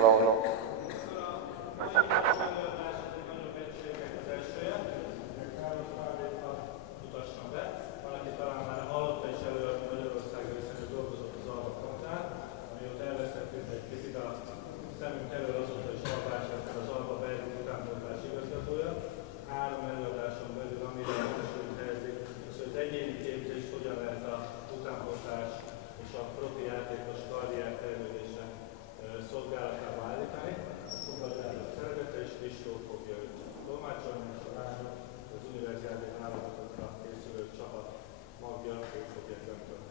valahonnan. Carlos Frade-t mutassam be. Valaki talán már hallotta is előre, Magyarországon is dolgozott az alba kapcsán, amióta elvesztettük egy picit a szemünk elől, azóta is alvását az alba belül utánpótlás igazgatója. 3 előadáson belül, amire elsőt helyezik, az, hogy egyéni képzés hogyan lehet a utánpótlás és a profi játékos karrier fejlődése szolgálatába állítani. Fogadjátok szeretete és Kristó fogja tolmácsolni, és a lányok az univerzális állapotokra készülő csapat magja, ők fogják bemutatni.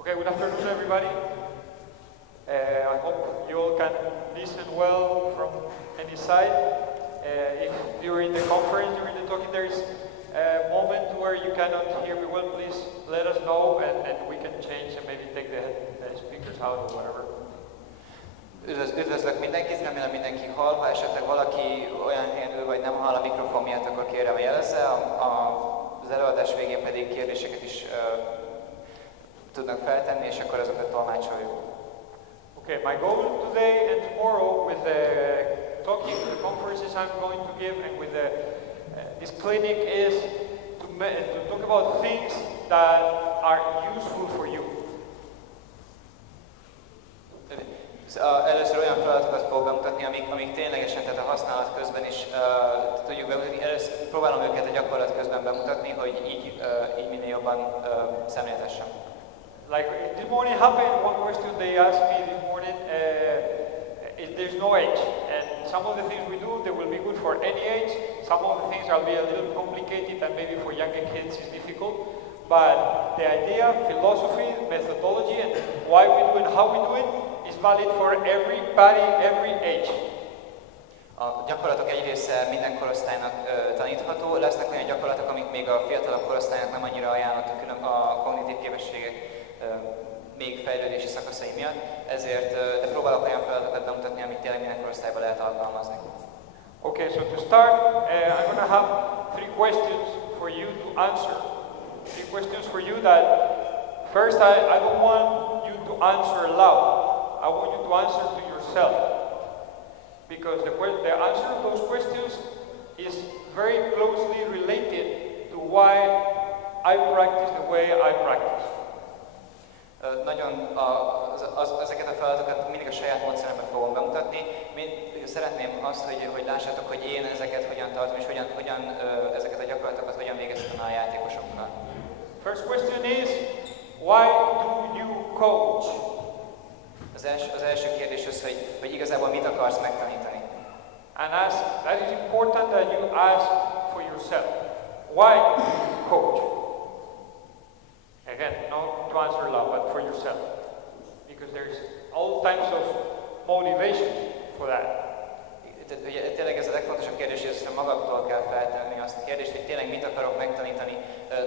Okay, good afternoon everybody. I hope you all can listen well from any side. If during the conference, during the talking, there is a moment where you cannot hear me well, please let us know and we can change and maybe take the speakers out or whatever. Üdvözlök mindenkit, remélem mindenki hall, ha esetleg valaki olyan helyen ül, vagy nem hall a mikrofon miatt, akkor kérem jelezze, az előadás végén pedig kérdéseket is tudnak feltenni, és akkor azokat tolmácsoljuk. Okay, my goal today and tomorrow with the talking, the conferences I'm going to give and with this clinic is to talk about things that are useful for you. Először olyan feladatokat fogok bemutatni, amik ténylegesen, tehát a használat közben is tudjuk bemutatni. Először próbálom őket a gyakorlat közben bemutatni, hogy így minél jobban szemléltessem. Like this morning happened, one question they asked me this morning, there's no age. And some of the things we do, they will be good for any age. Some of the things will be a little complicated and maybe for younger kids is difficult. But the idea, philosophy, methodology, and why we do it, how we do it, is valid for everybody, every age. A gyakorlatok egy része minden korosztálynak tanítható, lesznek olyan gyakorlatok, amik még a fiatalabb korosztálynak nem annyira ajánlottak a kognitív képességek még fejlődési szakaszai miatt, ezért de próbálok olyan feladatokat bemutatni, amit tényleg minden korosztályban lehet alkalmazni. Okay, so to start, I'm going to have 3 questions for you to answer. 3 questions for you that first I don't want you to answer loud. I want you to answer to yourself. Because the answer to those questions is very closely related to why I practice the way I practice. Ezeket a feladatokat mindig a saját módszeremben fogom bemutatni. Szeretném azt, hogy lássátok, hogy én ezeket hogyan tartom, és hogyan ezeket a gyakorlatokat hogyan végeztem a játékosokkal. First question is, why do you coach? Az első kérdés az, hogy igazából mit akarsz megtanítani. And that is important that you ask for yourself. Why coach? Again, not to answer loud, but for yourself. Because there's all types of motivations for that. Tényleg ez a legfontosabb kérdés, hogy magadtól kell feltenni azt a kérdést, hogy tényleg mit akarok megtanítani.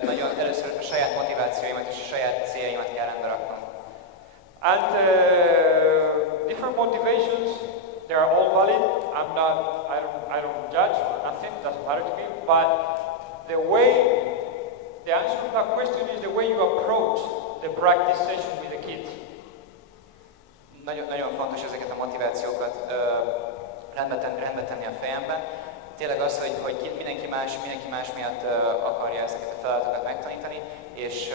Nagyon először a saját motivációimat és a saját céljaimat kell rendbe raknom. And different motivations, they are all valid. I don't judge or nothing, doesn't matter to me. But the answer to that question is the way you approach the practice session with the kids. Nagyon fontos ezeket a motivációkat rendbe tenni a fejemben. Tényleg az, hogy mindenki más miatt akarja ezeket a feladatokat megtanítani, és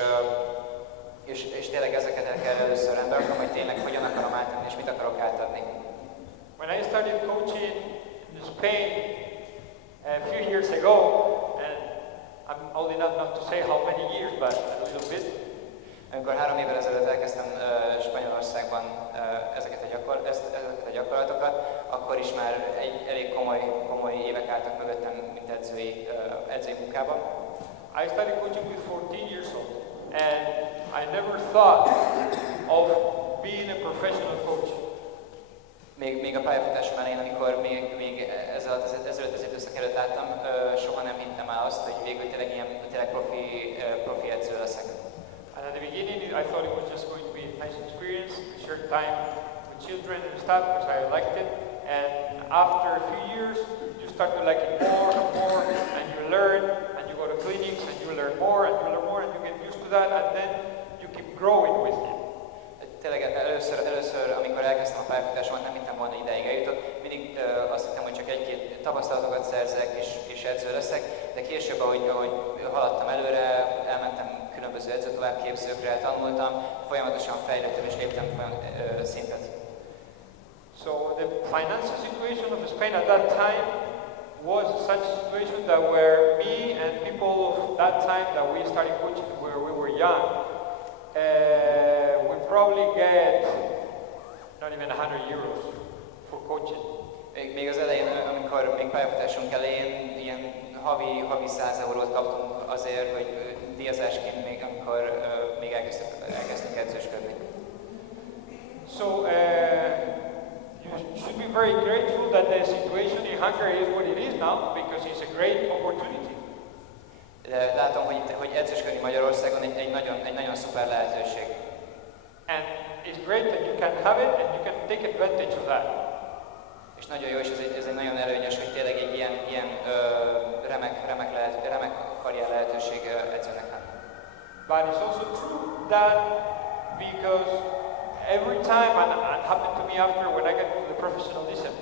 tényleg ezeket kell először rendbe raknom, hogy tényleg hogyan akarom átadni, és mit akarok átadni. When I started coaching in Spain a few years ago, and I'm old enough not to say how many years, but a little bit. Amikor 3 évvel ezelőtt elkezdtem Spanyolországban ezeket a gyakorlatokat, akkor is már elég komoly évek álltak mögöttem, mint edzői munkában. I started coaching with 14 years old, and I never thought of being a professional coach. Még a pályafutásom elején, amikor még ezelőtt az időszak előtt láttam, soha nem hittem el azt, hogy végül tényleg profi edző leszek. And at the beginning, I thought it was just going to be a nice experience, a short time with children and stuff, because I liked it. And after a few years, you start to like it more and more, and you learn, and you go to clinics, and you learn more, and you learn more, and you get used to that, and then you keep growing. szerzek és edző leszek, de később, ahogy haladtam előre, elmentem különböző edzőtovábbképzőkre, tanultam, folyamatosan fejlődtem és léptem szintet. So the financial situation of Spain at that time was such a situation that where me and people of that time that we started coaching where we were young, we probably get not even 100 euros for coaching. Még az elején, amikor még pályafutásunk elején ilyen havi 100 eurót kaptunk azért, hogy díjazásként még amikor még elkezdtünk edzősködni. So you should be very grateful that the situation in Hungary is what it is now because it's a great opportunity. De látom, hogy edzősködni Magyarországon egy nagyon szuper lehetőség. And it's great that you can have it and you can take advantage of that. És nagyon jó, és ez egy nagyon előnyös, hogy tényleg egy ilyen remek karrier lehetőség edzőnek lenni. But it's also true that because every time, and it happened to me after when I got into the professionalism,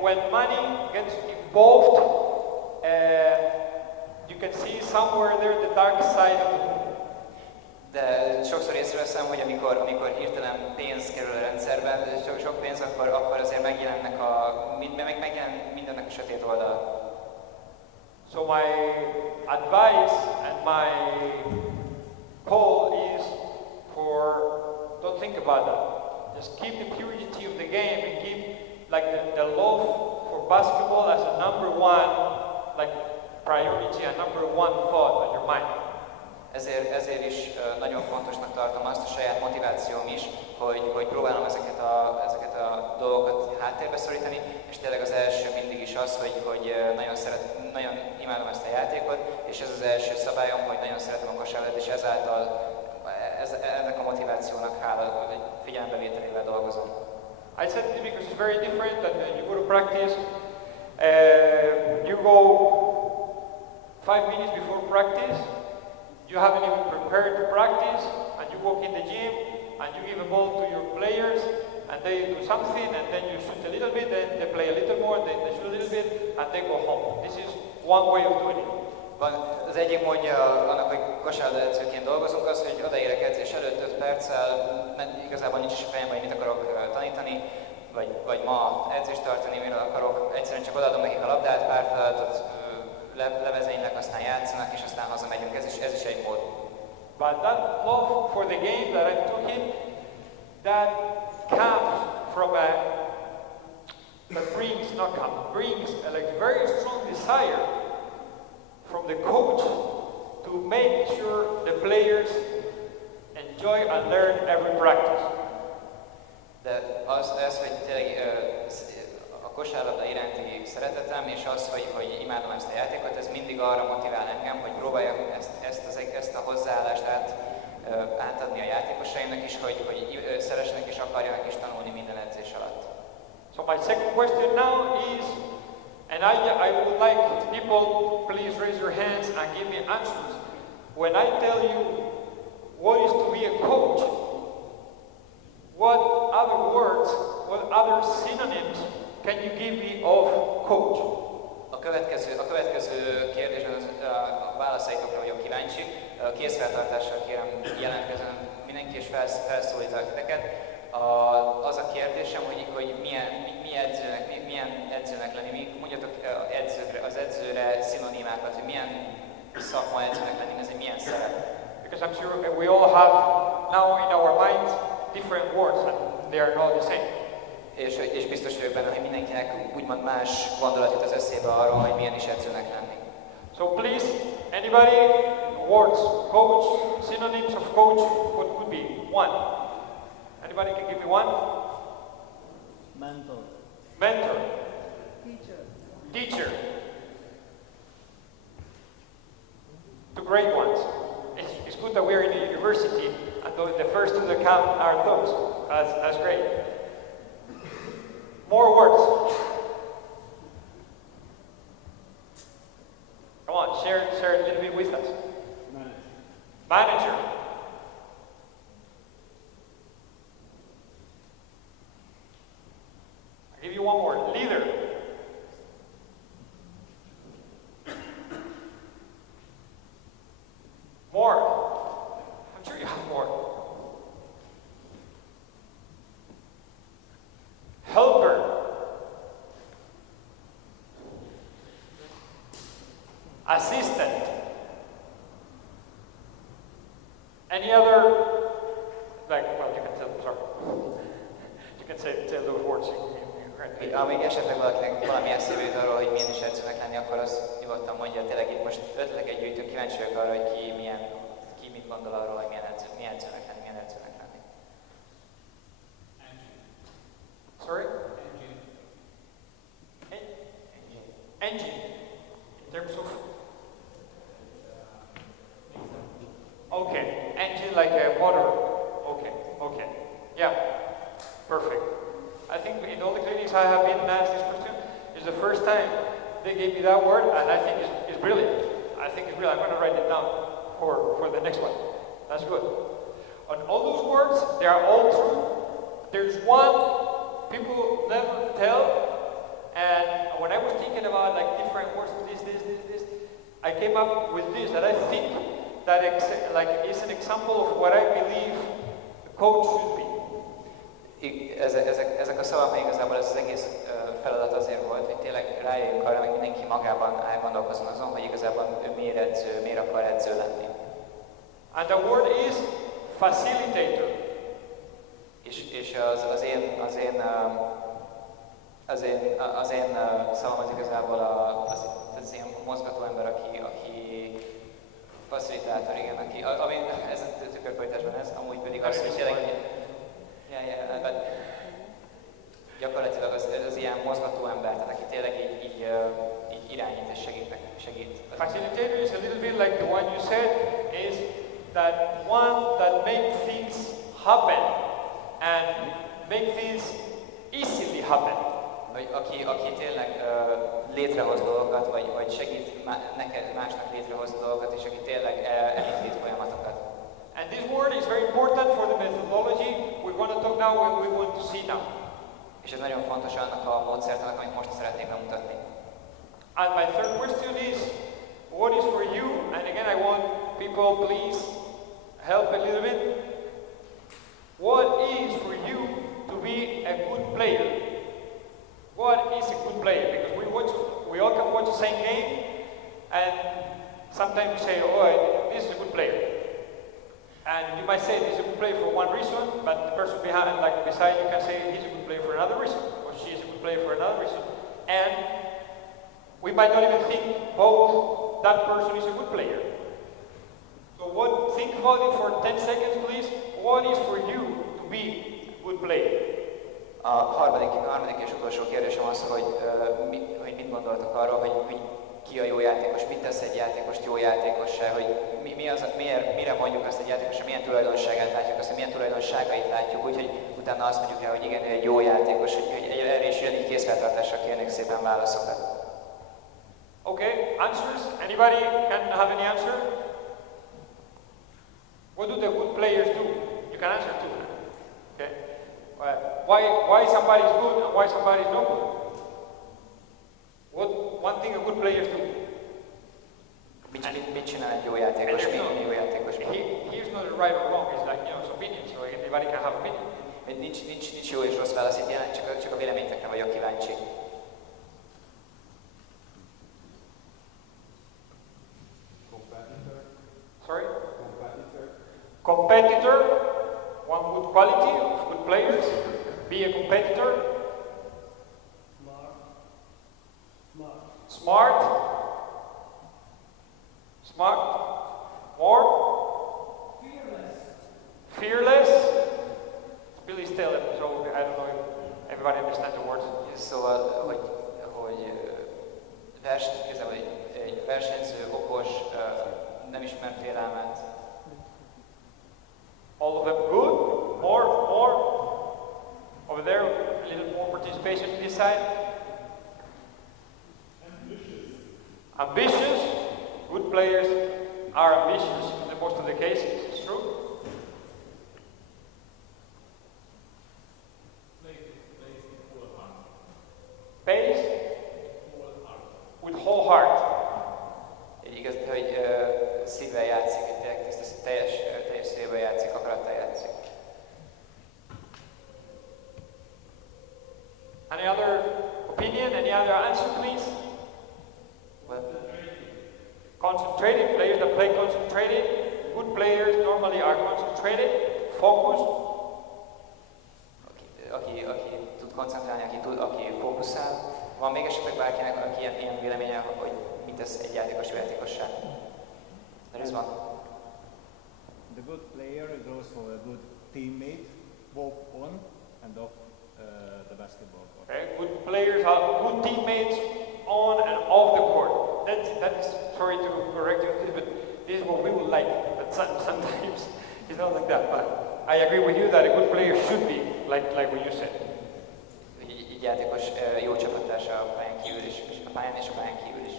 when money gets involved, you can see somewhere there the dark side of the moon. De sokszor észreveszem, hogy amikor hirtelen pénz kerül a rendszerben, sok pénz, akkor azért megjelen mindennek a sötét oldala. So my advice and my call is don't think about that. Just keep the purity of the game and keep like the love for basketball as a number one like priority and number one thought on your mind. Ezért is nagyon fontosnak tartom azt a saját motivációm is, hogy próbálom ezeket a dolgokat háttérbe szorítani, és tényleg az első mindig is az, hogy nagyon imádom ezt a játékot, és ez az első szabályom, hogy nagyon szeretem a kosárlabdát, és ezáltal ennek a motivációnak hála, hogy figyelembevételével dolgozom. I said this because it's very different that you go to practice, you go 5 minutes before practice, you haven't even prepared to practice, and you walk in the gym, and you give a ball to your players, and they do something, and then you shoot a little bit, then they play a little more, then they shoot a little bit, and they go home. This is one way of doing it. Az egyik módja annak, hogy kosárlabdaedzőként dolgozunk, az, hogy odaérek edzés előtt 5 perccel, mert igazából nincs is a fejemben, hogy mit akarok tanítani, vagy ma edzést tartani, miről akarok. Egyszerűen csak odaadom nekik a labdát, pár feladatot levezénylek, aztán játszanak, és aztán hazamegyünk. Ez is egy mód. But that love for the game that I'm talking, that comes from brings a like very strong desire from the coach to make sure the players enjoy and learn every practice. De ez, hogy tényleg a kosárlabda iránti szeretetem, és az, hogy imádom ezt a játékot, ez mindig arra motivál engem, hogy próbáljak ezt a hozzáállást átadni a játékosaimnak is, hogy szeressenek és akarjanak is tanulni minden edzés alatt. So my second question now is, and I would like people, please raise your hands and give me answers. When I tell you what is to be a coach, what other words, what other synonyms can you give me of coach? A következő kérdésben a válaszaitokra vagyok kíváncsi. Készfeltartással kérem jelentkezzen mindenki, és felszólítalak titeket. Az a kérdésem, hogy milyen edzőnek lenni. Mondjatok az edzőre szinonimákat, hogy milyen szakma edzőnek lenni, ez egy milyen szerep. Because I'm sure we all have now in our minds different words and they are not the same. És biztos vagyok benne, hogy mindenkinek úgymond más gondolat jut az eszébe arról, hogy milyen is edzőnek lenni. So please, anybody, words, coach, synonyms of coach, what could be? One. Anybody can give me one? Mentor. Mentor. Teacher. Teacher. Two great ones. It's good that we're in the university and the first two that come are those. That's great. More words. Come on, share a little bit with us. Manager. I'll give you one more. Leader. assistant. Any other, like, well, you can tell, sorry. You can say tell those words. Amíg esetleg valakinek valami eszébe jut arról, hogy milyen is edzőnek lenni, akkor az nyugodtan mondja. Tényleg itt most ötleteket gyűjtünk, kíváncsi vagyok arra, hogy ki mit gondol arról, hogy milyen edzőnek lenni. Sorry? Engine. In terms of? Okay, engine like a water. Okay. Yeah, perfect. I think in all the clinics I have been asked this question, it's the first time they gave me that word, and I think it's brilliant. I'm going to write it down for the next one. That's good. On all those words, they are all true. There's one people never tell, and when I was thinking about like different words, this, I came up with this, that I think that is an example of what I believe a coach should be. Ezek a szavak igazából az egész feladat azért volt, hogy tényleg rájöjjünk arra, hogy mindenki magában elgondolkozzon azon, hogy igazából ő miért akar edző lenni. And the word is facilitator. És az én szavam az igazából az ilyen mozgató ember, aki facilitátor, igen, ami ez a tükörfojtásban ez, amúgy pedig az, hogy tényleg gyakorlatilag az ilyen mozgató ember, tehát aki tényleg így irányít és segít. Facilitator is a little bit like the one you said, is that one that makes things happen and make things easily happen. Aki tényleg létrehoz dolgokat, vagy segít másnak létrehozni dolgokat, és aki tényleg elindít folyamatokat. And this word is very important for the methodology we're going to talk now, what we want to see now. És ez nagyon fontos annak a módszertanak, amit most szeretnék bemutatni. And my third question is, what is for you? And again, I want people, please help a little bit. What is for you to be a good player? What is a good player? Because we all can watch the same game, and sometimes we say, oh, this is a good player. And you might say he's a good player for one reason, but the person behind, like beside you, can say he's a good player for another reason, or she is a good player for another reason. And we might not even think both that person is a good player. So think about it for 10 seconds, please. What is for you to be a good player? A harmadik és utolsó kérdésem az, hogy mit gondoltok arról, hogy ki a jó játékos, mit tesz egy játékost jó játékossá, hogy mire mondjuk azt egy játékosra, milyen tulajdonságát látjuk, azt, hogy milyen tulajdonságait látjuk, úgyhogy utána azt mondjuk el, hogy igen, ő egy jó játékos, hogy erre is jön így készfeltartásra kérnék szépen válaszokat. Okay, answers? Anybody can have any answer? What do the good players do? You can answer too. Okay. Why somebody is good and why somebody is not good? What one thing a good players do? Mit csinál egy jó játékos? Milyen jó játékos? Here's not a right or wrong. It's like, it's opinion, so anybody can have opinion. Nincs jó és rossz válasz, itt csak a véleményekre vagyok kíváncsi. Sorry? Competitor. One good quality of good players. Be a competitor. Smart. More. Fearless. Billy still, so I don't know if everybody understands the words. Szóval, hogy egy versenyző, okos, nem ismer félelmet. All of them good. More. Over there, a little more participation to this side. Ambitious. Good players are ambitious in most of the cases. It's true. Pace. With whole heart. Igaz, hogy szívvel játszik, hogy teljes szívvel játszik, akarattal játszik. Any other opinion? Any other answer, please? concentrated, players that play concentrated. Good players normally are concentrated, focused. Aki tud koncentrálni, aki fókuszál. Van még esetleg bárkinek, aki ilyen véleménye, hogy mit tesz egy játékos jó játékossá? There is one. The good player is also a good teammate, both on and off the basketball court. Okay? Good players are good teammates on and off the court. That is, sorry to correct you, but this is what we would like. But sometimes it's not like that. But I agree with you that a good player should be like what you said. Egy játékos jó csapattársa a pályán kívül is, és a pályán kívül is.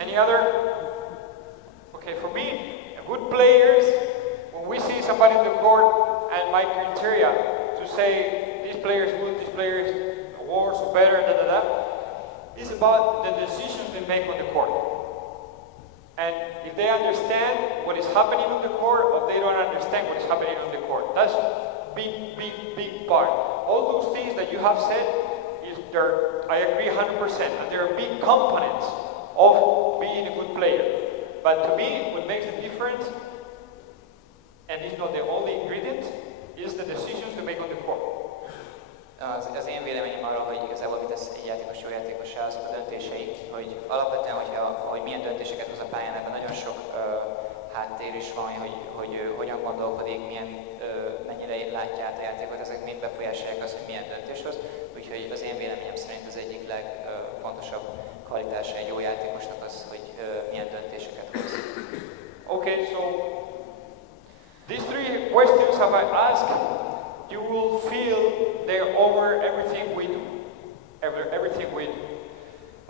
Any other? Okay, for me, good players, when we see somebody in the court and my criteria to say this player is good, this player is worse or better, it's about the decisions they make on the court. And if they understand what is happening on the court or they don't understand what is happening on the court, that's big part. All those things that you have said, I agree 100%, and they are big components of being a good player. But to me, what makes the difference, and it's not the only ingredient, is the decisions they make on the court. Az én véleményem arról, hogy igazából mit tesz egy játékos jó játékossá, azok a döntései, hogy alapvetően, hogy milyen döntéseket hoz a pályán, nagyon sok háttér is van, hogy hogyan gondolkodik, mennyire látja át a játékot, ezek mind befolyásolják azt, hogy milyen döntés hoz. Úgyhogy az én véleményem szerint az egyik legfontosabb kvalitása egy jó játékosnak az, hogy milyen döntéseket hoz. Okay, so these three questions have I asked, you will feel they're over everything we do. Everything we do.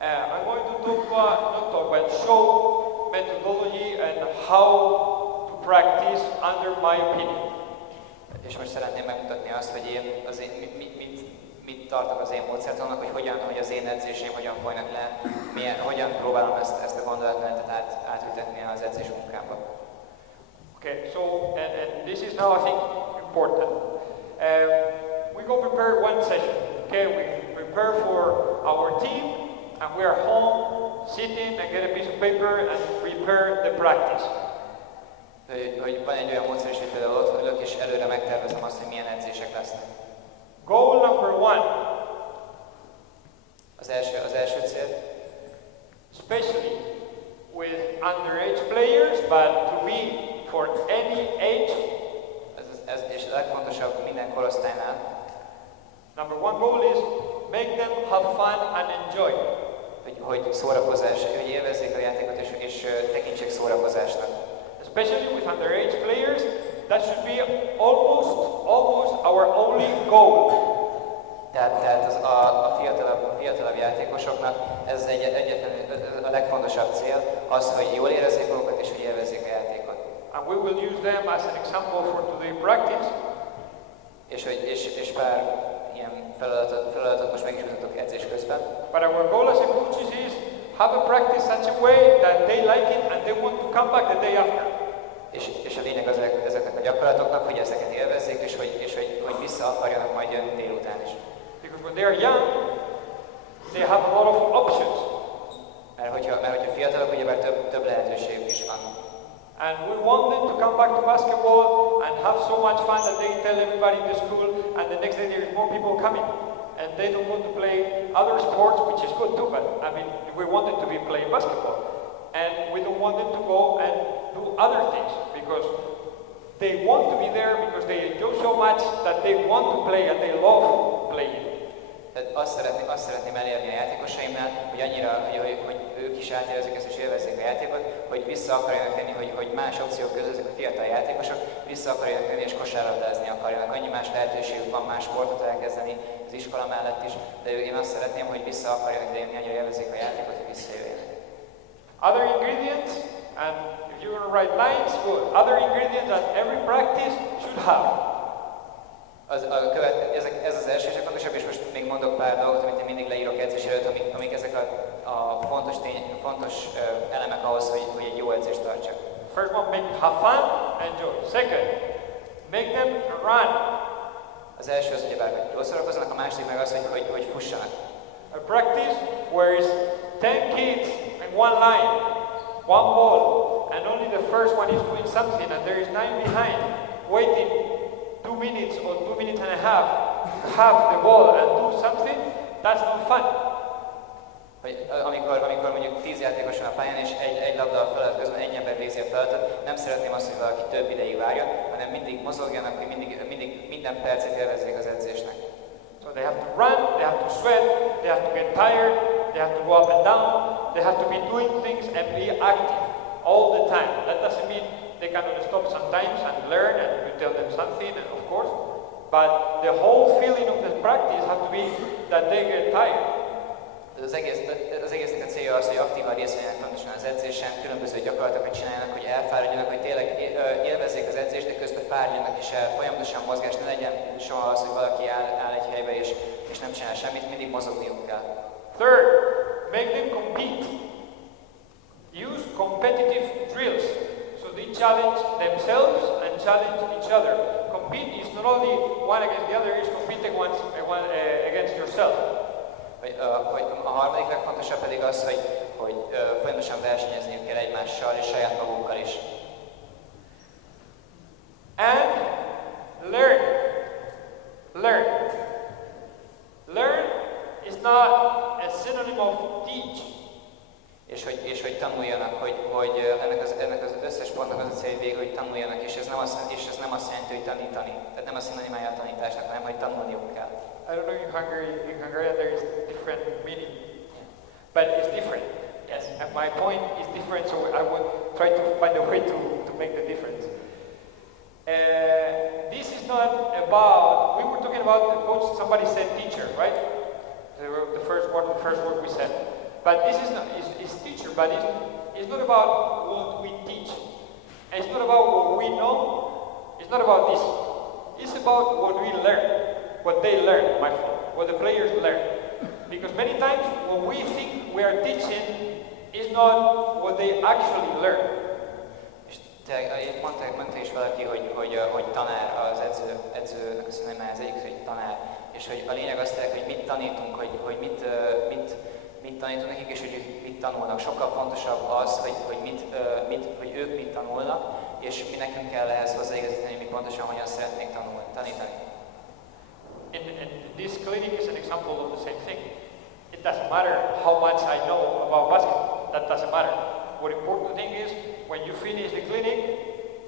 I'm going to show methodology and how to practice under my opinion. És most szeretném megmutatni azt, hogy mit tartok az én módszertanomnak, hogy az én edzéseim hogyan folynak le, hogyan próbálom ezt a gondolatmenetet átültetni az edzés munkámba. Okay, so and this is now I think important. We go prepare one session. Okay, we prepare for our team, and we are home, sitting and get a piece of paper and prepare the practice. Hogy van egy olyan módszer is, hogy például ott ülök és előre megtervezem azt, hogy milyen edzések lesznek. Goal number one. Az első cél. Especially with underage players, but to be for any age. És a legfontosabb minden korosztálynál. Number one goal is make them have fun and enjoy. Hogy szórakozás, hogy élvezzék a játékot és tekintsék szórakozásnak. Especially with underage players, that should be almost our only goal. Tehát a fiatalabb játékosoknak ez egyetlen a legfontosabb cél, az, hogy jól érezzék magukat és hogy élvezzék a játékot. And we will use them as an example for today practice. És pár ilyen feladatot most meg is mutatok edzés közben. But our goal as a coaches is have a practice such a way that they like it and they want to come back the day after. És a lényeg ezeknek a gyakorlatoknak, hogy ezeket élvezzék, és hogy vissza akarjanak majd jönni délután is. Because when they are young, they have a lot of options. Mert hogyha fiatalok, ugyebár több lehetőségük is van. And we want them to come back to basketball and have so much fun that they tell everybody in the school, and the next day there is more people coming. And they don't want to play other sports, which is good too, but I mean, we want them to be playing basketball. And we don't want them to go and do other things, because they want to be there because they enjoy so much that they want to play and they love playing. Tehát azt szeretném elérni a játékosaimnál, hogy annyira, hogy ők is átérezzék ezt és élvezzék a játékot, hogy vissza akarjanak tenni, hogy más opciók között ezek a fiatal játékosok vissza akarjanak tenni és kosárlabdázni akarjanak. Annyi más lehetőségük van, más sportot elkezdeni az iskola mellett is, de én azt szeretném, hogy vissza akarjanak idejönni, annyira élvezzék a játékot, hogy visszajöjjenek. Other ingredients, and if you're going to write lines, good. Other ingredients that every practice should have. Ez az első és a fontosabb, és most még mondok pár dolgot, amit én mindig leírok edzés előtt, amik ezek a fontos elemek ahhoz, hogy egy jó edzést tartsak. First one, have fun, enjoy. Second, make them run. Az első az ugyebár, hogy jól szórakozzanak, a második meg az, hogy fussanak. A practice where is 10 kids and in one line, one ball, and only the first one is doing something, and there is 9 behind, waiting 2 minutes or 2 minutes and a half to have the ball and do something, that's not fun. Hogy amikor mondjuk 10 játékos van a pályán, és egy labda a feladat közben egy ember végzi a feladatot, nem szeretném azt, hogy valaki több ideig várjon, hanem mindig mozogjanak, hogy mindig minden percet élvezzék az edzésnek. So they have to run, they have to sweat, they have to get tired, they have to go up and down, they have to be doing things and be active all the time. That doesn't mean they cannot stop sometimes and learn and you tell them something, of course, but the whole feeling of the practice has to be that they get tired. Az egésznek a célja az, hogy aktívan részt vegyenek fontosan az edzésen, különböző gyakorlatokat csináljanak, hogy elfáradjanak, hogy tényleg élvezzék az edzést, de közben fáradjanak is el, folyamatosan mozgás, ne legyen soha az, hogy valaki áll egy helybe és nem csinál semmit, mindig mozogniuk kell. Third, make them compete. Use competitive drills, so they challenge themselves and challenge each other. Compete is not only one against the other, it's competing against yourself. Hogy a harmadik legfontosabb pedig az, hogy folyamatosan versenyezniük kell egymással és saját magukkal is. And learn. Learn. Learn is not a synonym of teach. És hogy tanuljanak, hogy ennek az összes pontnak az a cél végül, hogy tanuljanak, és ez nem azt jelenti, hogy tanítani. Tehát nem a szinonimája a tanításnak, hanem hogy tanulniuk kell. I don't know in Hungarian there is different meaning, but it's different. Yes. And my point is different, so I will try to find a way to make the difference. This is not about, we were talking about the coach, somebody said teacher, right? The first word we said. But this is not, it's teacher, but it's not about what we teach. And it's not about what we know. It's not about this. It's about what we learn. What they learn, what the players learn. Because many times what we think we are teaching is not what they actually learn. És mondta is valaki, hogy tanár az edzőnek a szinonimája, az egyik, hogy tanár. És hogy a lényeg azt hogy mit tanítunk, hogy mit tanítunk nekik, és hogy ők mit tanulnak. Sokkal fontosabb az, hogy ők mit tanulnak, és mi nekünk kell ehhez hozzáigazítani, mi pontosan hogyan szeretnénk tanítani. And this clinic is an example of the same thing. It doesn't matter how much I know about basketball. That doesn't matter. What important thing is when you finish the clinic,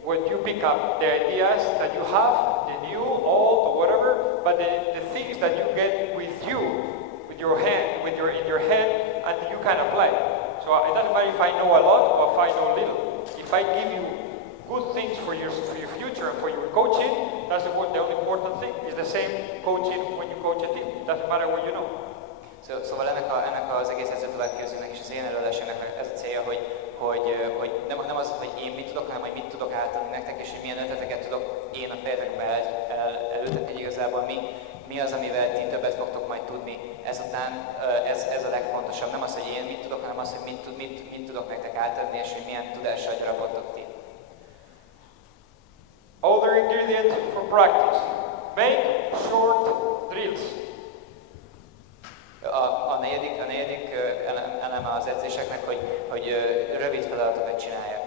what you pick up, the ideas that you have, the new, old, or whatever, but the things that you get with you, with your hand, in your head, and you can apply. So it doesn't matter if I know a lot or if I know little. If I give you good things for your future and for your coaching, that's the only important thing. It's the same coaching when you coach a team. It doesn't matter what you know. Szóval ennek az egész edzőtovábbképzőnek és az én előadásának ez a célja, hogy nem az, hogy én mit tudok, hanem hogy mit tudok átadni nektek, és hogy milyen ötleteket tudok én a fejetekbe elültetni, igazából mi az, amivel ti többet fogtok majd tudni. Ezután ez a legfontosabb. Nem az, hogy én mit tudok, hanem az, hogy mit tudok nektek átadni, és hogy milyen tudással gyarapodtok ti. Other ingredient for practice. Make short drills. A negyedik eleme az edzéseknek, hogy rövid feladatokat csinálják.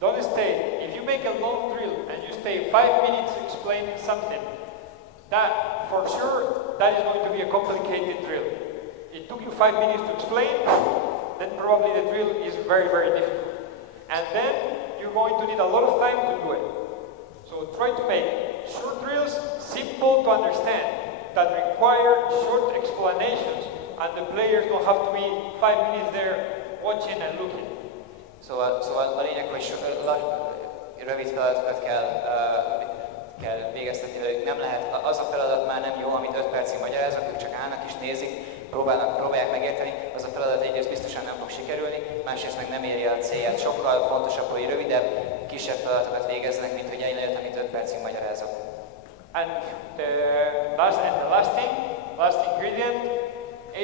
Don't stay. If you make a long drill and you stay 5 minutes explaining something, that for sure that is going to be a complicated drill. It took you 5 minutes to explain, then probably the drill is very, very difficult. And then you're going to need a lot of time to do it. So try to make short drills simple to understand, that require short explanations, and the players don't have to be 5 minutes there watching and looking. Szóval a lényeg, hogy rövid feladatokat kell végeztetni, nem lehet, az a feladat már nem jó, amit 5 percig magyarázok, ők csak állnak és nézik, próbálják megérteni, az a feladat egyrészt biztosan nem fog sikerülni, másrészt meg nem éri el a célját. Sokkal fontosabb, hogy rövidebb, kisebb feladatokat végezzenek, mint hogy egy amit 5 percig magyarázok. And the last ingredient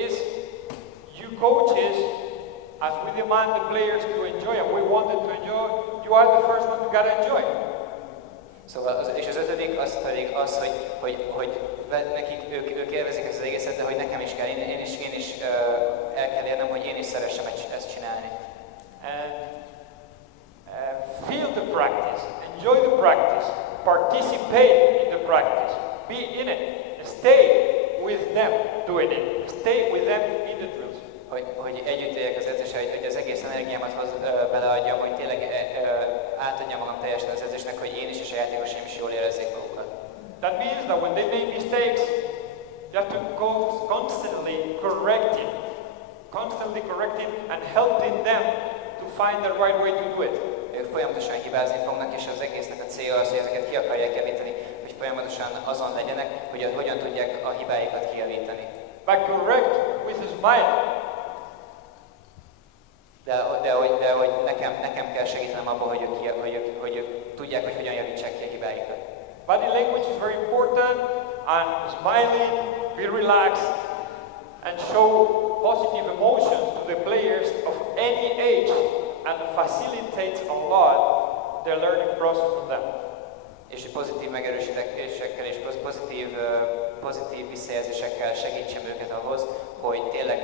is you coaches, as we demand the players to enjoy and we want them to enjoy, you are the first one to gotta enjoy. Szóval, és az ötödik az pedig az, hogy nekik ők élvezik ezt az egészet, de hogy nekem is kell, én is el kell érnem, hogy én is szeressem ezt csinálni. And feel the practice, enjoy the practice, participate in the practice, be in it, stay with them doing it, stay with them in the drills. Hogy együtt éljek az edzéssel, hogy az egész energiámat beleadjam, hogy tényleg átadjam magam teljesen az edzésnek, hogy én is és a játékosaim is jól érezzék magukat. That means that when they make mistakes, you have to go constantly correcting and helping them to find the right way to do it. Ők folyamatosan hibázni fognak, és az egésznek a célja az, hogy ezeket ki akarják javítani, hogy folyamatosan azon legyenek, hogy hogyan tudják a hibáikat kijavítani. But correct with a smile. De hogy nekem kell segítenem abban, hogy ők tudják, hogy hogyan javítsák ki a hibáikat. Body language is very important, and smiling, be relaxed, and show positive emotions to the players of any age, and facilitates a lot their learning process for them. És pozitív megerősítésekkel és pozitív visszajelzésekkel segítsem őket ahhoz, hogy tényleg,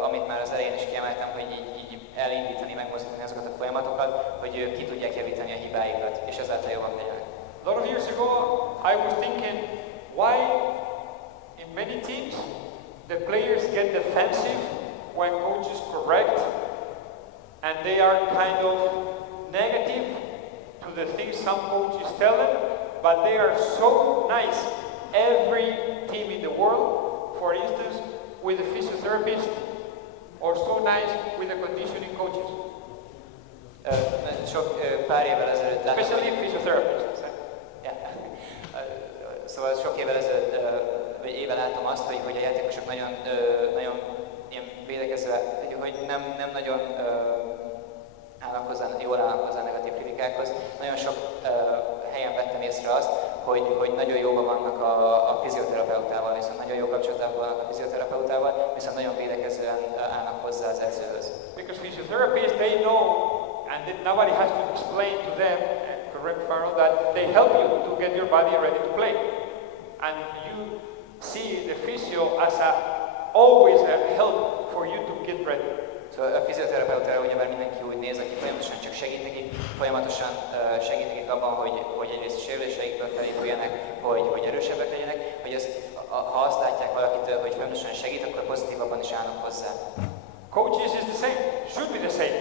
amit már az elején is kiemeltem, hogy így elindítani, megmozdítani azokat a folyamatokat, hogy ők ki tudják javítani a hibáikat, és ezáltal jobbak legyenek. A lot of years ago, I was thinking, why in many teams the players get defensive when coaches correct, and they are kind of negative to the things some coaches tell them, but they are so nice. Every team in the world, for instance, with the physiotherapist, or so nice with the conditioning coaches. Pár évvel ezelőtt láttam. Especially physiotherapists. Szóval sok évvel ezelőtt, vagy éve látom azt, hogy a játékosok nagyon ilyen védekezőek, hogy nem nagyon jól állnak hozzá negatív kritikákhoz. Nagyon sok helyen vettem észre azt, hogy nagyon jóban vannak a fizioterapeutával, viszont nagyon jó kapcsolatban vannak a fizioterapeutával, viszont nagyon védekezően állnak hozzá az edzőhöz. Because physiotherapists, they know, and nobody has to explain to them, correct Farrell, that they help you to get your body ready to play. And you see the physio as always a help for you to get ready. Szóval a fizioterapeutára ugyebár mindenki úgy néz, aki folyamatosan csak segít nekik, folyamatosan segít nekik abban, hogy egyrészt sérüléseikből felépüljenek, hogy erősebbek legyenek, hogy ha azt látják valakitől, hogy folyamatosan segít, akkor pozitívabban is állnak hozzá. Coaches is the same, should be the same,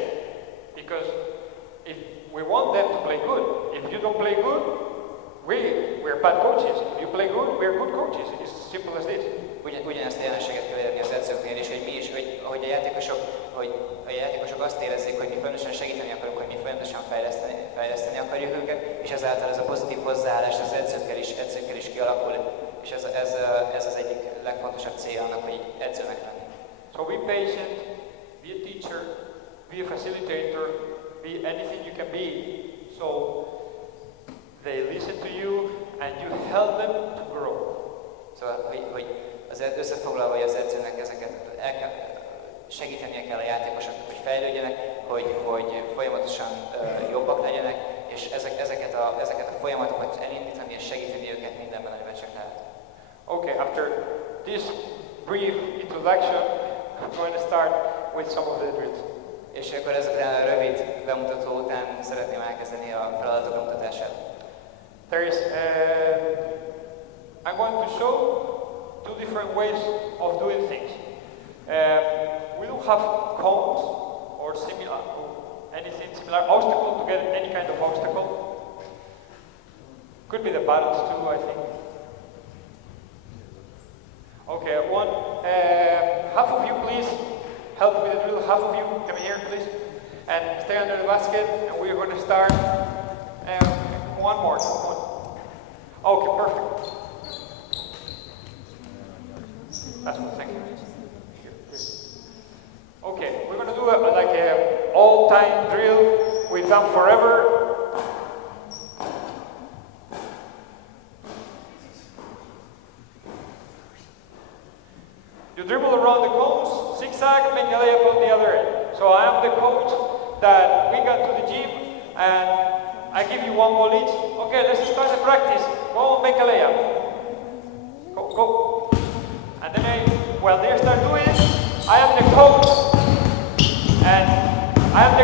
because if we want them to play good, if you don't play good, we're bad coaches. If you play good, we're good coaches. It's as simple as this. Ugyanezt a jelenséget kell érni az edzőknél is, hogy mi is, hogy a játékosok azt érezzék, hogy mi folyamatosan segíteni akarunk, hogy mi folyamatosan fejleszteni akarjuk őket, és ezáltal ez a pozitív hozzáállás az edzőkkel is kialakul, és ez az egyik legfontosabb célja annak, hogy edzőnek lenni. So be patient, be a teacher, be a facilitator, be anything you can be, so they listen to you and you help them to grow. Szóval, hogy összefoglalva, hogy az edzőnek ezeket segítenie kell a játékosoknak, hogy fejlődjenek, hogy folyamatosan jobbak legyenek, és ezeket a folyamatokat elindítani és segíteni őket mindenben, amiben csak lehet. Okay, after this brief introduction, I'm going to start with some of the drills. És akkor ezután a rövid bemutató után szeretném elkezdeni a feladatok bemutatását. I'm going to show two different ways of doing things. We don't have cones or anything similar, obstacle to get any kind of obstacle. Could be the battles too, I think. Okay, half of you please help with the drill. Half of you come here please and stay under the basket, and we're going to start. One more. Okay, perfect. That's one, thank you. Okay, we're going to do like an all-time drill we've done forever. You dribble around the cones, zigzag, make a layup on the other end. So I am the coach that we got to the gym, and I give you one ball each. Okay, let's start the practice. Go make a layup. Go, go. And then while they start doing it, I am the coach. And I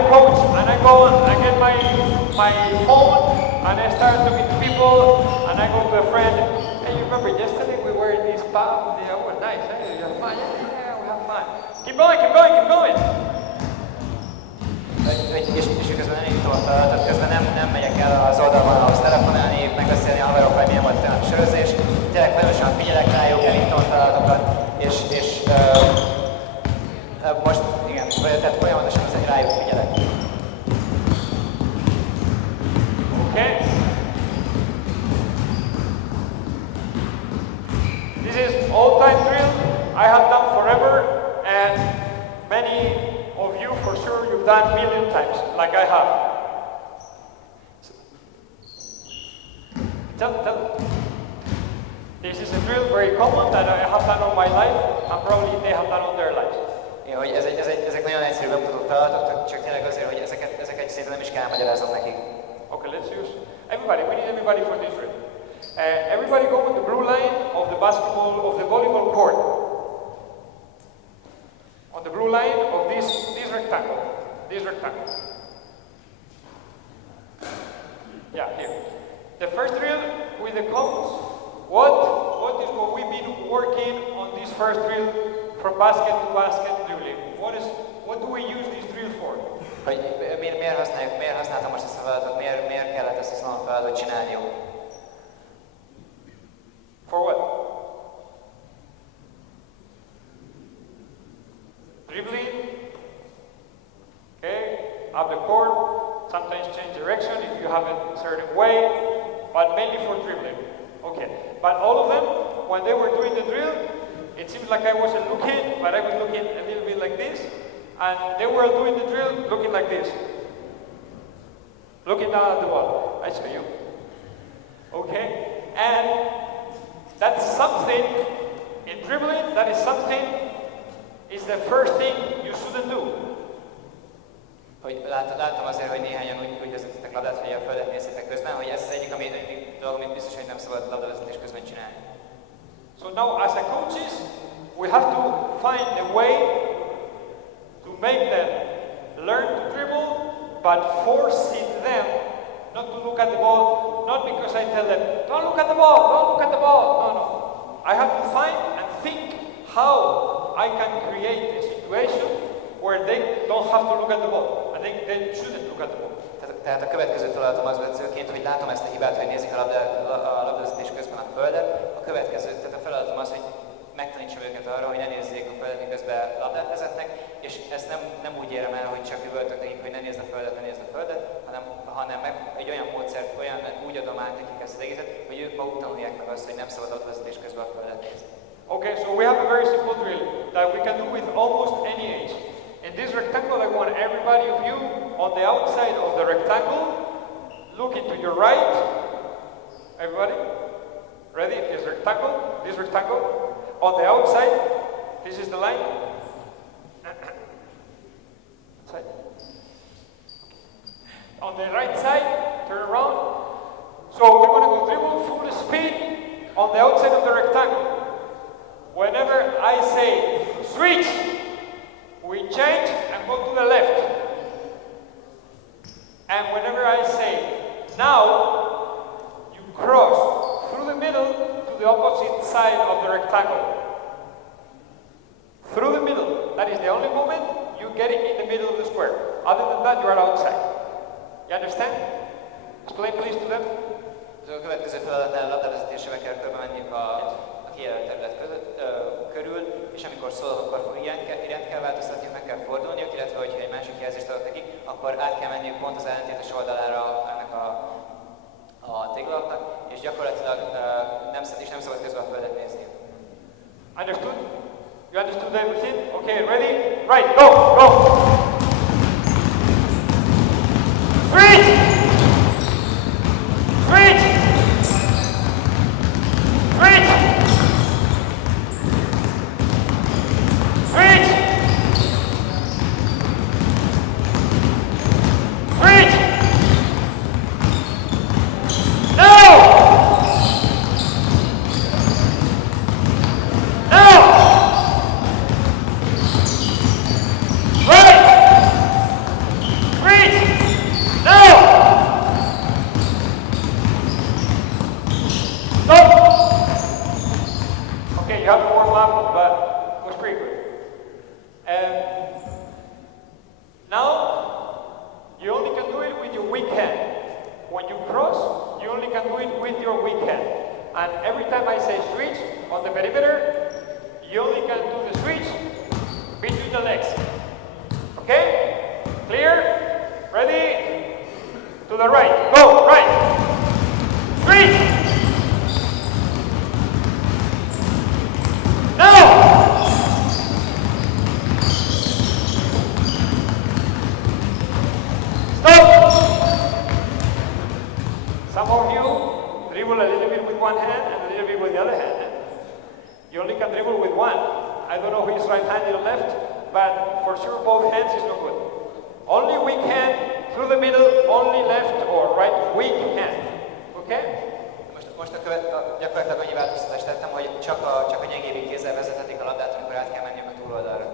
go and I get my phone and I start talking to people and I go to a friend. Hey, you remember yesterday we were in this pub? Yeah, oh, nice. Hey, you have fun? Yeah, we have fun. Keep going, keep going, keep going. És közben nem indítom a feladatot, közben nem megyek el az oldalban ahhoz telefonálni, megbeszélni a haverokkal, hogy milyen volt a tegnap sörözés. Tényleg folyamatosan figyelek rájuk, elindítom a feladatokat, és most igen, tehát folyamatosan rájuk figyelek. Okay. This is all-time drill I have done forever, and many of you, for sure, you've done a million times, like I have. Tell. This is a drill very common that I have done all my life, and probably they have done all their lives. Ja, hogy ezek nagyon egyszerű bemutató feladatok, csak tényleg azért, hogy ezeket szépen nem is kell magyaráznom nekik. Okay, let's use everybody. We need everybody for this drill. Everybody go with the blue line of the basketball, of the volleyball court. On the blue line of this rectangle. This rectangle. Yeah, here. The first drill with the cones. What is what we've been working on this first drill from basket to basket dribbling? What do we use this drill for? Hogy miért használtam most ezt a feladatot, miért kellett ezt a slalom feladatot csinálni? For what? Dribbling, okay, up the court, sometimes change direction if you have it a certain way, but mainly for dribbling. Okay, but all of them, when they were doing the drill, it seems like I wasn't looking, but I was looking a little bit like this, and they were doing the drill looking like this. Looking down at the wall. I show you. Okay, and that's something, in dribbling, that is something, is the first thing you shouldn't do. Hogy láttam azért, hogy néhányan úgy vezettek labdát, hogy a földet nézhetek közben, hogy ez az egyik dolog, amit biztos, hogy nem szabad labdavezetés közben csinálni. So now, as a coaches, we have to find a way to make them learn to dribble, but forcing them not to look at the ball, not because I tell them, don't look at the ball, don't look at the ball. No. I have to find and think how I can create a situation where they don't have to look at the ball, and they shouldn't look at the ball. Tehát a következő feladatom az edzőként, hogy látom ezt a hibát, hogy nézik a labdavezetés közben a földet. A következő, tehát a feladatom az, hogy megtanítsam őket arra, hogy ne nézzék a földet, miközben labdát vezetnek, és ezt nem úgy érem el, hogy csak üvöltök nekik, hogy ne nézd a földet, hanem meg egy olyan módszert, úgy adom át nekik ezt az egészet, hogy ők maguk tanulják meg azt, hogy nem szabad labdavezetés közben a földet nézni. Okay, so we have a very simple drill that we can do with almost any age. In this rectangle, I want everybody of you on the outside of the rectangle, looking to your right. Everybody? Ready? This rectangle. On the outside, this is the line. On the right side, turn around. So we're going to go dribble full speed on the outside of the rectangle. Whenever I say switch, we change and go to the left. And whenever I say now, you cross through the middle to the opposite side of the rectangle. Through the middle. That is the only moment you get it in the middle of the square. Other than that, you are outside. You understand? Explain please to them. A következő feladatnál labdavezetésével kell körbemenniük a kijelölt terület körül, és amikor szólok, akkor irányt kell változtatniuk, meg kell fordulniuk, illetve hogyha egy másik jelzést adok nekik, akkor át kell menniük pont az ellentétes oldalára ennek a téglalapnak, és gyakorlatilag nem szabad közben a földet nézni. Understood? You understood everything? Okay, ready? Right, go! Switch! Switch! Switch! Switch! Switch! got warmed up, but it was pretty good. Now, you only can do it with your weak hand. When you cross, you only can do it with your weak hand. And every time I say switch on the perimeter, you only can do the switch between the legs. Okay? Clear? Ready? To the right. Go, right. Switch! Now! Some of you dribble a little bit with one hand and a little bit with the other hand. You only can dribble with one. I don't know who is right-handed or left, but for sure both hands is no good. Only weak hand through the middle, only left or right weak hand. Okay? Most gyakorlatilag annyi változtatást tettem, hogy csak a gyengébbik kézzel vezethetik a labdát, amikor át kell menniük a túloldalra.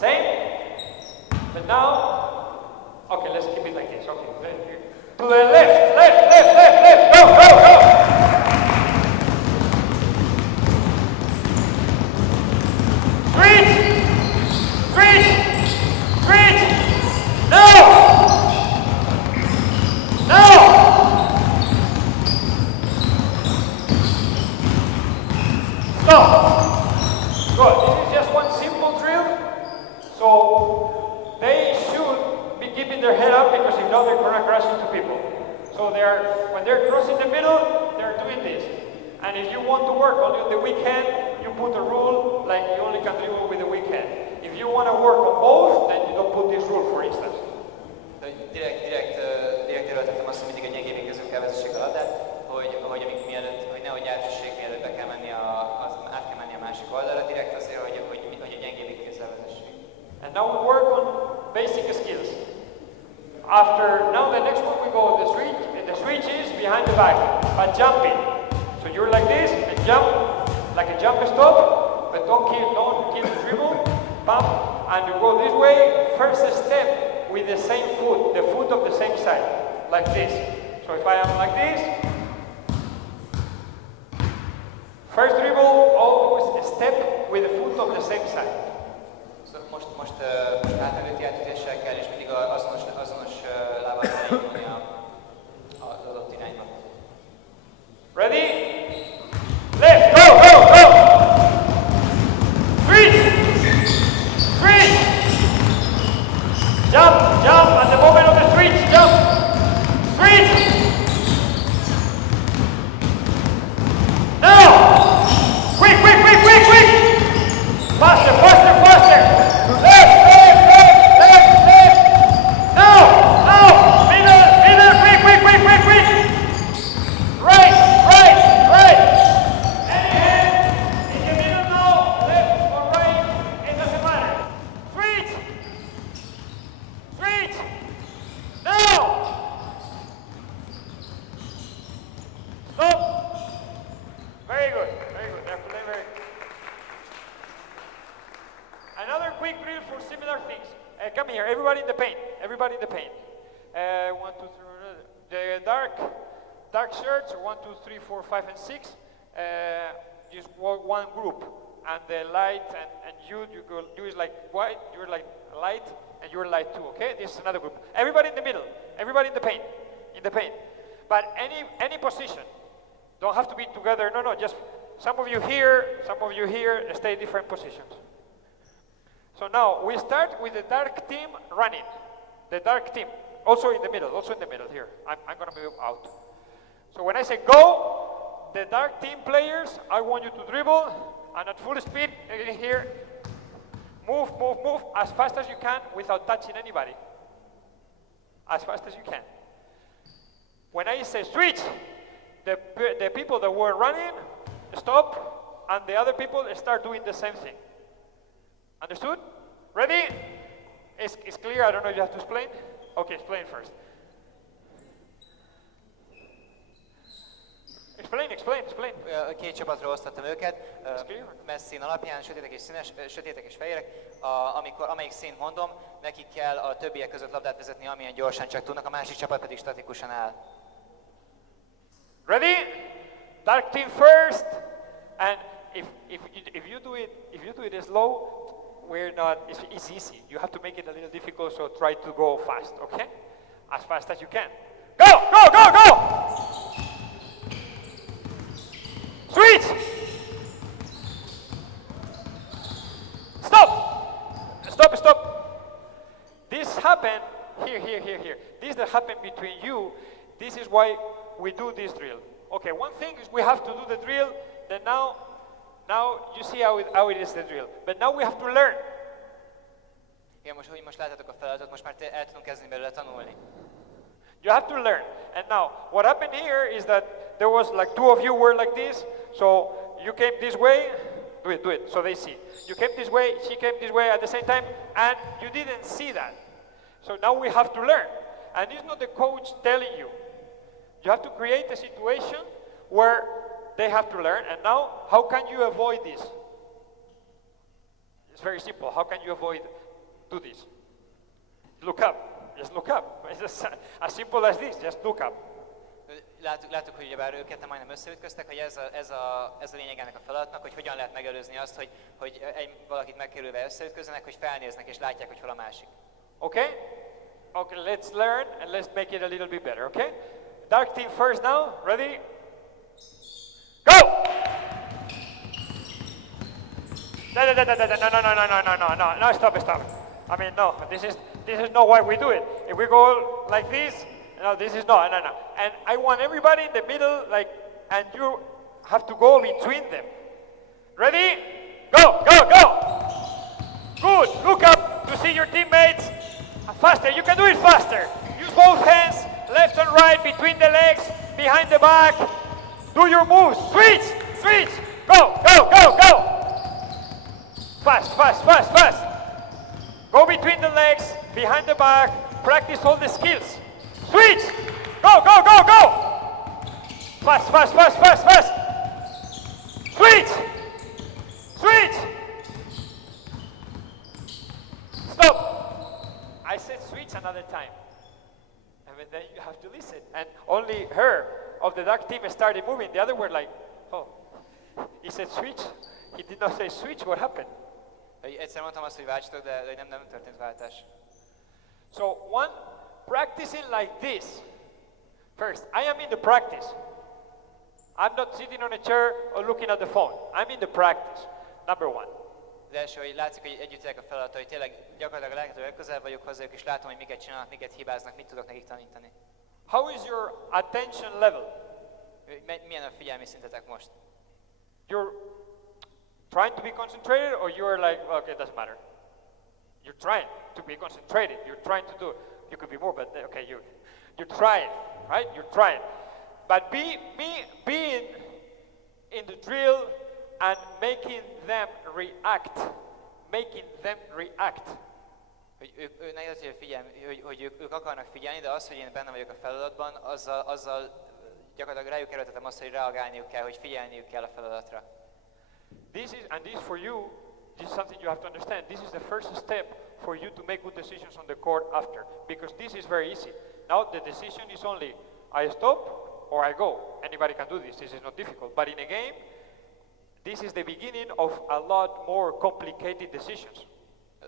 Same? But now, okay, let's keep it like this. Okay, to the left, left, left, left, left. Go, go, go. Switch, switch, switch. No, no. Stop. Good. This is just one simple drill. So they should be keeping their head up because if not, they're going to crash into people. So when they're crossing the middle, they're doing this. And if you want to work only on the weak hand, you put a rule like you only can dribble with the weak hand. If you want to work on both, then you don't put this rule, for instance. Direkt erőltettem azt, hogy mindig a gyengébbik kezükkel vezessék a labdát, hogy nehogy átessék, mielőtt át kell menni a másik oldalra, direkt azért, hogy a gyengébbik kézzel vezessék. And now we work on basic skills. Now the next one we go the switch is behind the back, but jumping. So you're like this and jump, like a jump stop, but don't kill the dribble, bump, and you go this way, first step with the same foot, the foot of the same side, like this. So if I am like this, first dribble, always step with the foot of the same side. Most hátraléti átütéssel kell, és mindig azonos lábbal kell indulni az adott irányba. Ready? Left, go, go, go! Switch! Switch! Jump, jump, at the moment of the switch, jump! Switch! Now! Quick, quick, quick, quick, quick! Faster, faster, faster! Left, left, left, left, left! Now! Now! Middle, middle, quick, quick, quick, quick, quick! Right, right, right! Any hand in the middle now, left or right, it doesn't matter. Switch! Switch! Now! Stop! Very good, very good. They're playing very good. Another quick drill for similar things. Come here, everybody in the paint. Everybody in the paint. 1, 2, 3. The dark shirts. 1, 2, 3, 4, 5, and 6. Just one group, and the light and you is like white. You're like light, and you're light too. Okay, this is another group. Everybody in the middle. Everybody in the paint. In the paint. But any position. Don't have to be together. No. Just some of you here, some of you here. Stay different positions. So now we start with the dark team running. The dark team, also in the middle here. I'm gonna move out. So when I say go, the dark team players, I want you to dribble and at full speed, again here, move, move, move as fast as you can without touching anybody. As fast as you can. When I say switch, the people that were running stop, and the other people start doing the same thing. Understood? Ready? It's clear. I don't know if you have to explain. Okay, explain first. Explain. Két csapatra osztottam őket, messzín alapján, sötétek és fehérek. Amelyik színt mondom, nekik kell a többiek között labdát vezetni, amilyen gyorsan csak tudnak, a másik csapat pedig statikusan áll. Ready? Dark team first, And if you do it slow, it's easy. You have to make it a little difficult, so try to go fast, okay? As fast as you can. Go, go, go, go! Switch! Stop! Stop, stop. This happened, here. This that happened between you, this is why we do this drill. Okay, one thing is we have to do the drill, then now you see how it is the drill. But now we have to learn. Igen, most látjátok a feladatot, most már el tudunk kezdeni belőle tanulni. You have to learn. And now, what happened here is that there was like two of you were like this, so you came this way, do it, so they see. You came this way, she came this way at the same time, and you didn't see that. So now we have to learn. And it's not the coach telling you. You have to create a situation where they have to learn, and now, how can you avoid this? It's very simple. How can you avoid do this? Look up. Just look up. It's just as simple as this. Just look up. Láttuk, hogy ugyebár ők ketten majdnem összeütköztek, hogy ez a lényeg ennek a feladatnak, hogy hogyan lehet megelőzni azt, hogy valakit megkerülve összeütközzenek, hogy felnéznek és látják, hogy hol a másik. Okay? Okay, let's learn and let's make it a little bit better, okay? Dark team first now. Ready? Go! No, stop. I mean, no, this is not why we do it. If we go like this, no, this is not, no. And I want everybody in the middle, like, and you have to go between them. Ready? Go! Good, look up to see your teammates. Faster, you can do it faster. Use both hands, left and right, between the legs, behind the back. Do your moves, switch. Go. Fast. Go between the legs, behind the back, practice all the skills. Switch! Go! Fast! Switch! Stop! I said switch another time. And then you have to listen. And only her of the dark team started moving. The other were like, oh. He said switch. He did not say switch. What happened? Egyszer mondtam azt, hogy váltsatok, de nem történt váltás. So one, practicing like this. First, I am in the practice. I'm not sitting on a chair or looking at the phone. I'm in the practice. Number one. Az első, hogy látszik, hogy együtt élek a feladattal, hogy tényleg gyakorlatilag lehetőleg közel vagyok hozzájuk, és látom, hogy miket csinálnak, miket hibáznak, mit tudok nekik tanítani. How is your attention level? Milyen a figyelmi szintetek most? You're trying to be concentrated, or you're like, okay, it doesn't matter. You're trying to be concentrated. You're trying to do it. You could be more, but okay, you're trying, right? You're trying. But being in the drill and making them react. Hogy ők akarnak figyelni, de az, hogy én benne vagyok a feladatban, azzal gyakorlatilag rájuk erőltetem azt, hogy reagálniuk kell, hogy figyelniük kell a feladatra. This is for you, this is something you have to understand. This is the first step for you to make good decisions on the court after. Because this is very easy. Now the decision is only, I stop or I go. Anybody can do this, this is not difficult. But in a game, this is the beginning of a lot more complicated decisions.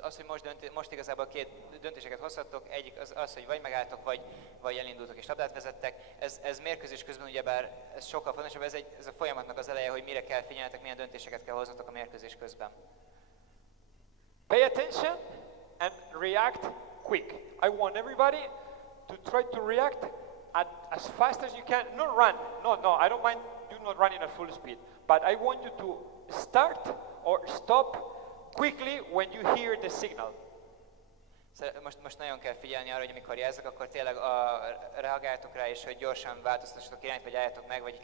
Az, hogy most igazából két döntéseket hozhattok, egyik az, hogy vagy megálltok, vagy elindultok és labdát vezettek. Ez mérkőzés közben ugyebár ez sokkal fontosabb, ez a folyamatnak az eleje, hogy mire kell figyelnetek, milyen döntéseket kell hoznotok a mérkőzés közben. Pay attention and react quick. I want everybody to try to react as fast as you can. Not run. No, I don't mind you not running at full speed. But I want you to start or stop quickly when you hear the signal. Most nagyon kell figyelni arra, hogy amikor jelzek, akkor tényleg reagáljatok rá, és hogy gyorsan változtassatok irányt, vagy álljatok meg, vagy